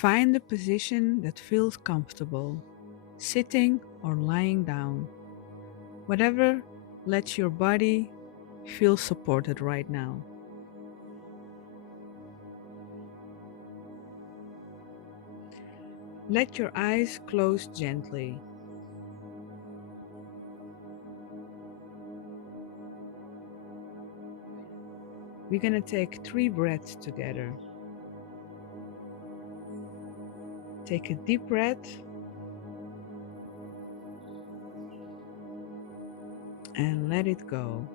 Find a position that feels comfortable, sitting or lying down. Whatever lets your body feel supported right now. Let your eyes close gently. We're going to take 3 breaths together. Take a deep breath and let it go.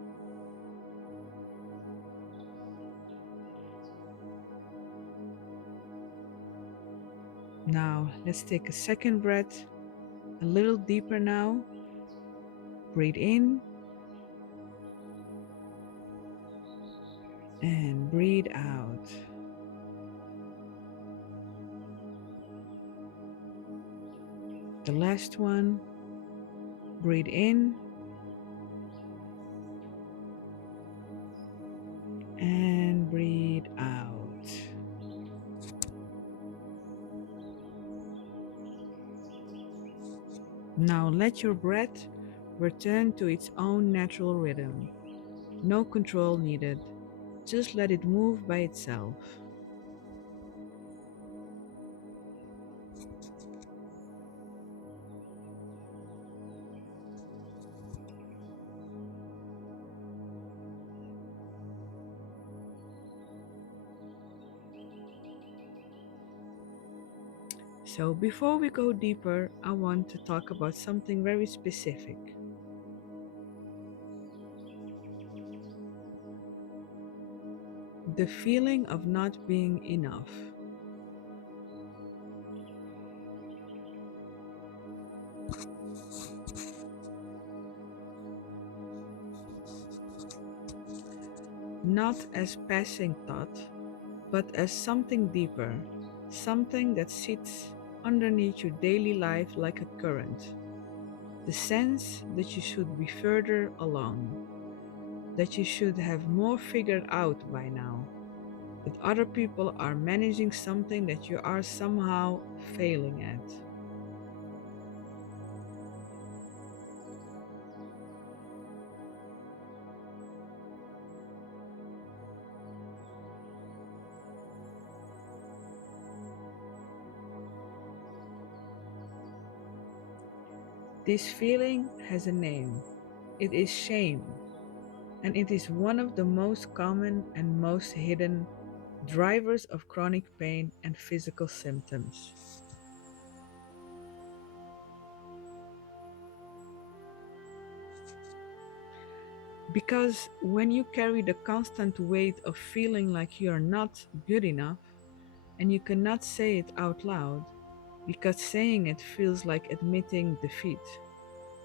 Now, let's take a second breath, a little deeper now. Breathe in and breathe out. The last one, breathe in and breathe out. Now let your breath return to its own natural rhythm. No control needed. Just let it move by itself. So before we go deeper, I want to talk about something very specific. The feeling of not being enough. Not as passing thought, but as something deeper, something that sits underneath your daily life like a current. The sense that you should be further along, that you should have more figured out by now, that other people are managing something that you are somehow failing at. This feeling has a name. It is shame, and it is one of the most common and most hidden drivers of chronic pain and physical symptoms. Because when you carry the constant weight of feeling like you are not good enough, and you cannot say it out loud, because saying it feels like admitting defeat,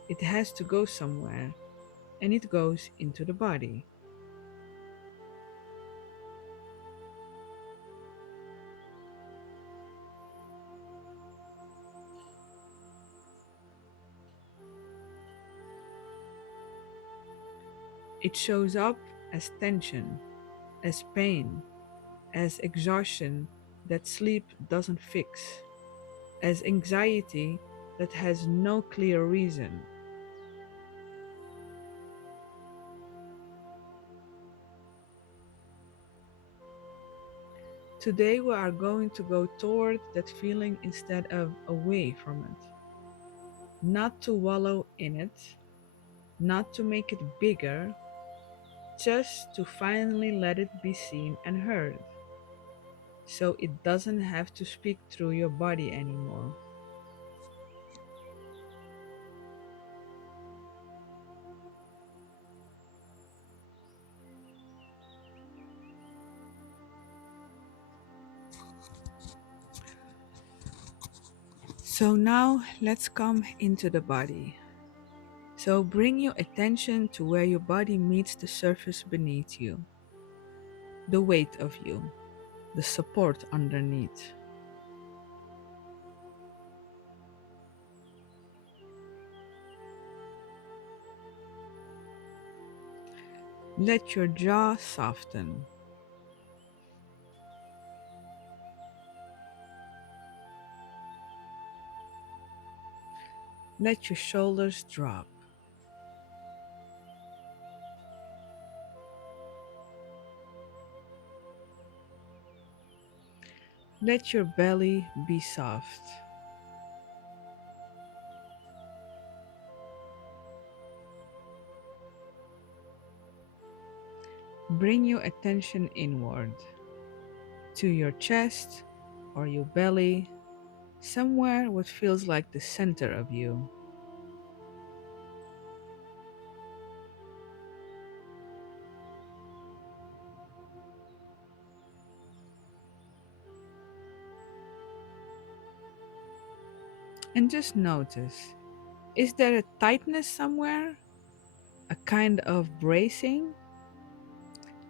it has to go somewhere, and it goes into the body. It shows up as tension, as pain, as exhaustion that sleep doesn't fix, as anxiety that has no clear reason. Today we are going to go toward that feeling instead of away from it. Not to wallow in it, not to make it bigger, just to finally let it be seen and heard, so it doesn't have to speak through your body anymore. So now let's come into the body. So bring your attention to where your body meets the surface beneath you, the weight of you, the support underneath. Let your jaw soften. Let your shoulders drop. Let your belly be soft. Bring your attention inward to your chest or your belly, somewhere what feels like the center of you. And just notice, is there a tightness somewhere? A kind of bracing?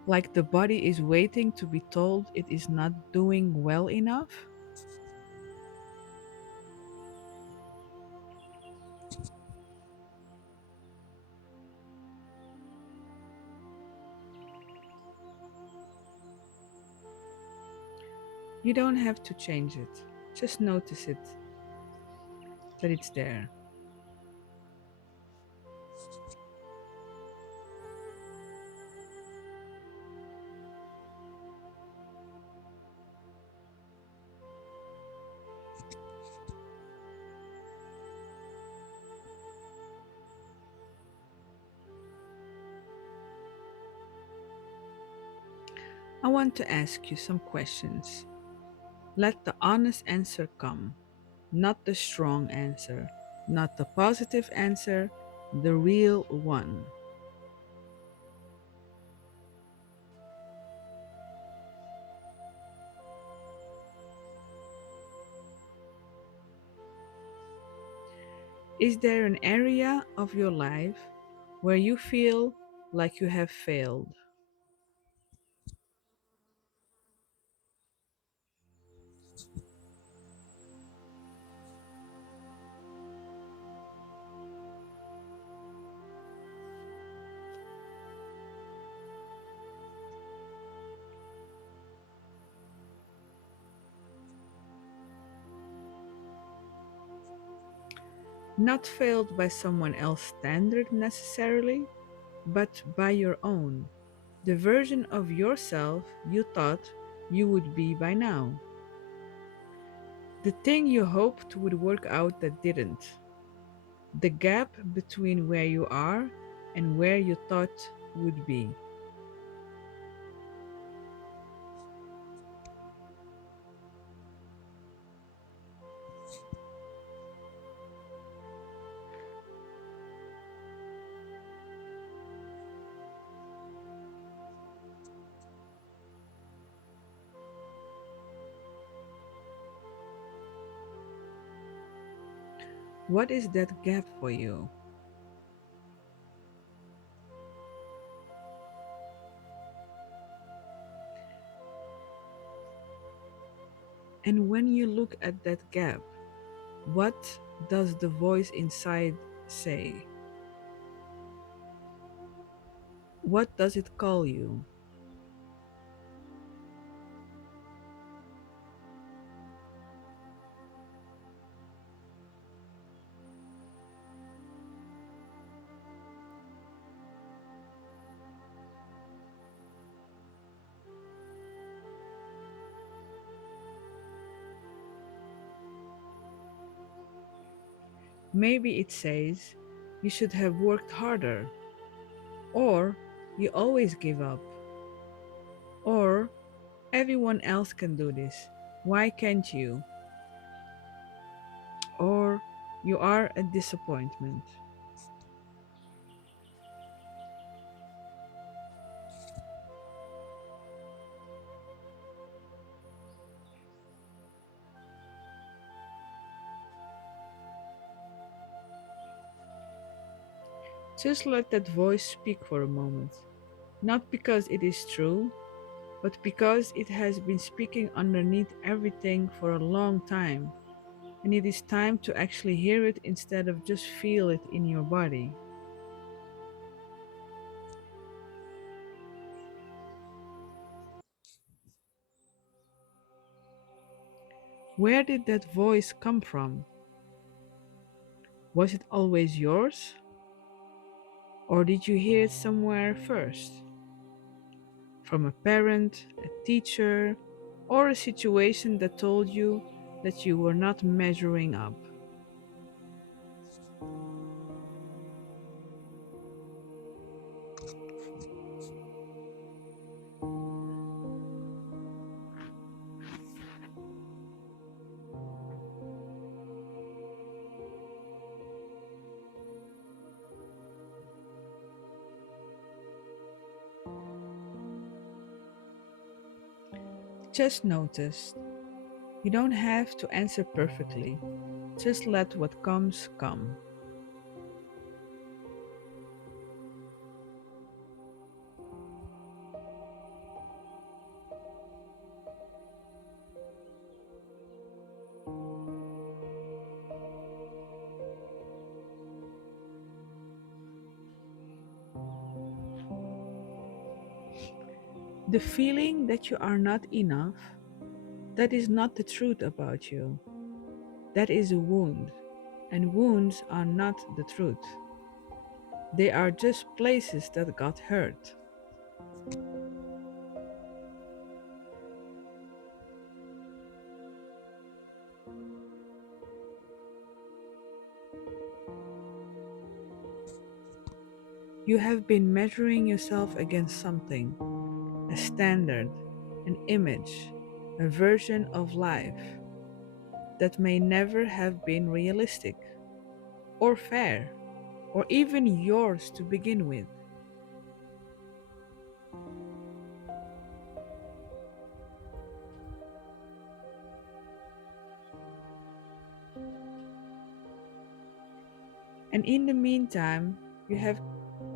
Like the body is waiting to be told it is not doing well enough? You don't have to change it. Just notice it, that it's there. I want to ask you some questions. Let the honest answer come, not the strong answer, not the positive answer, the real one. Is there an area of your life where you feel like you have failed? Not failed by someone else's standard necessarily, but by your own. The version of yourself you thought you would be by now. The thing you hoped would work out that didn't. The gap between where you are and where you thought would be. What is that gap for you? And when you look at that gap, what does the voice inside say? What does it call you? Maybe it says you should have worked harder, or you always give up, or everyone else can do this. Why can't you? Or you are a disappointment. Just let that voice speak for a moment. Not because it is true, but because it has been speaking underneath everything for a long time. And it is time to actually hear it instead of just feel it in your body. Where did that voice come from? Was it always yours? Or did you hear it somewhere first? From a parent, a teacher, or a situation that told you that you were not measuring up? Just notice. You don't have to answer perfectly. Just let what comes come. The feeling that you are not enough, that is not the truth about you. That is a wound, and wounds are not the truth. They are just places that got hurt. You have been measuring yourself against something, a standard, an image, a version of life that may never have been realistic, or fair, or even yours to begin with. And in the meantime, you have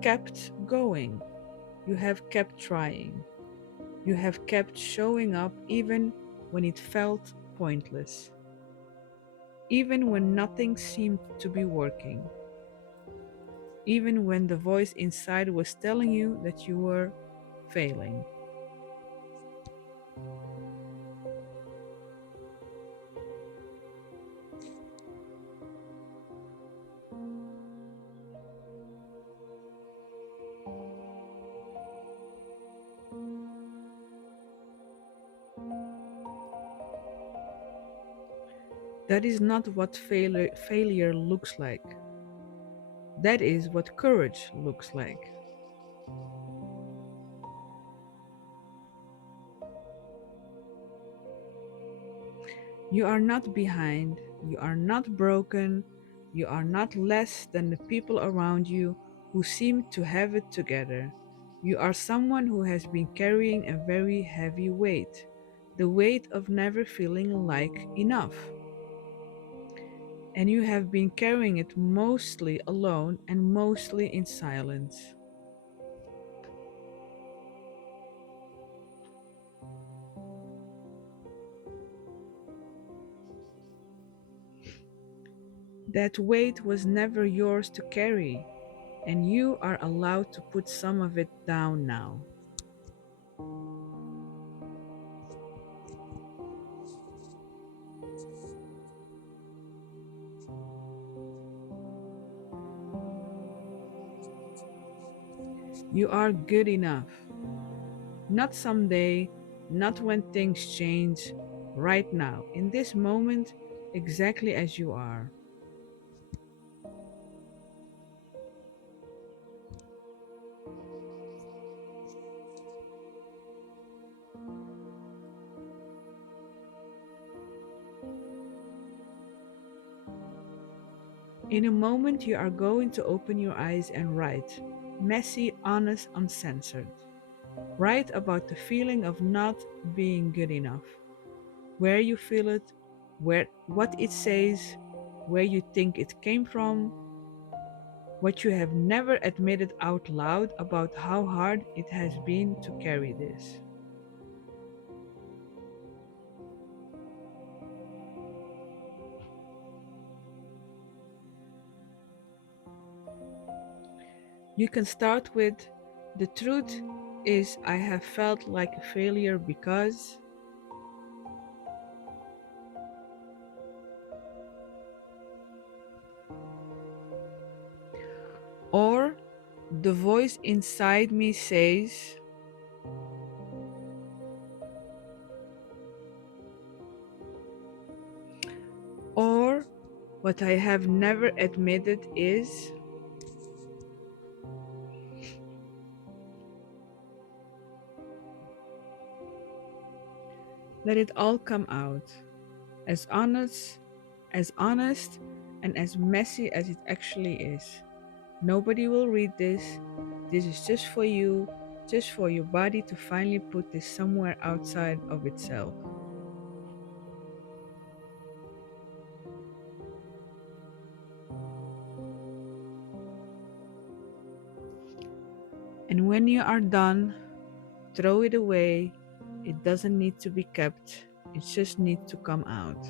kept going, you have kept trying, you have kept showing up even when it felt pointless, even when nothing seemed to be working, even when the voice inside was telling you that you were failing. That is not what failure looks like. That is what courage looks like. You are not behind, you are not broken, you are not less than the people around you who seem to have it together. You are someone who has been carrying a very heavy weight, the weight of never feeling like enough. And you have been carrying it mostly alone and mostly in silence. That weight was never yours to carry, and you are allowed to put some of it down now. You are good enough. Not someday, not when things change, right now, in this moment, exactly as you are. In a moment, you are going to open your eyes and write, messy, honest, uncensored. Write about the feeling of not being good enough, where you feel it, what it says, where you think it came from, what you have never admitted out loud about how hard it has been to carry this. You can start with, the truth is, I have felt like a failure because, the voice inside me says, or what I have never admitted is, let it all come out, as honest and as messy as it actually is. Nobody will read this. This is just for you, just for your body to finally put this somewhere outside of itself. And when you are done, throw it away. It doesn't need to be kept, it just needs to come out.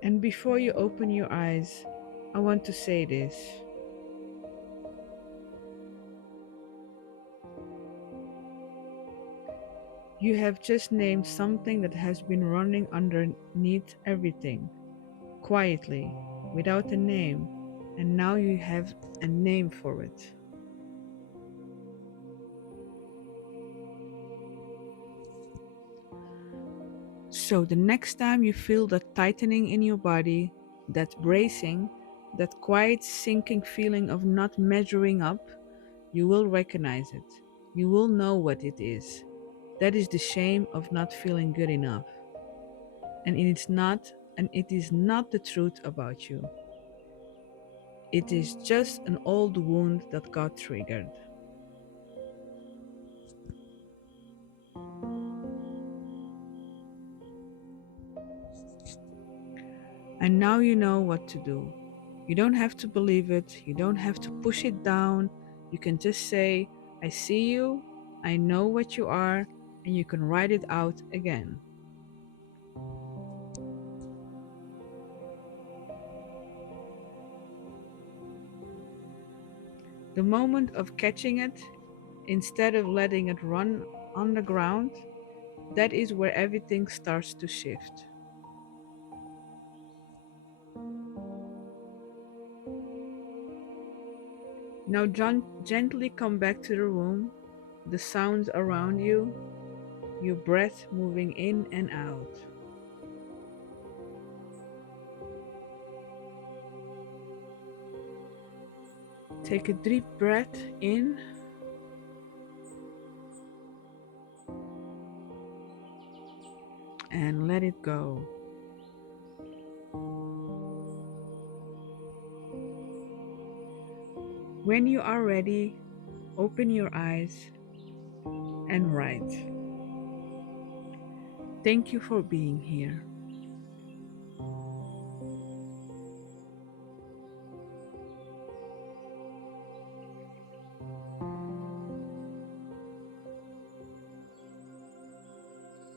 And before you open your eyes, I want to say this. You have just named something that has been running underneath everything, quietly, without a name, and now you have a name for it. So the next time you feel that tightening in your body, that bracing, that quiet sinking feeling of not measuring up, you will recognize it. You will know what it is. That is the shame of not feeling good enough. And it is not the truth about you. It is just an old wound that got triggered. And now you know what to do. You don't have to believe it, you don't have to push it down. You can just say, I see you, I know what you are, and you can write it out again. The moment of catching it, instead of letting it run on the ground, that is where everything starts to shift. Now, gently come back to the room, the sounds around you, your breath moving in and out. Take a deep breath in and let it go. When you are ready, open your eyes and write. Thank you for being here.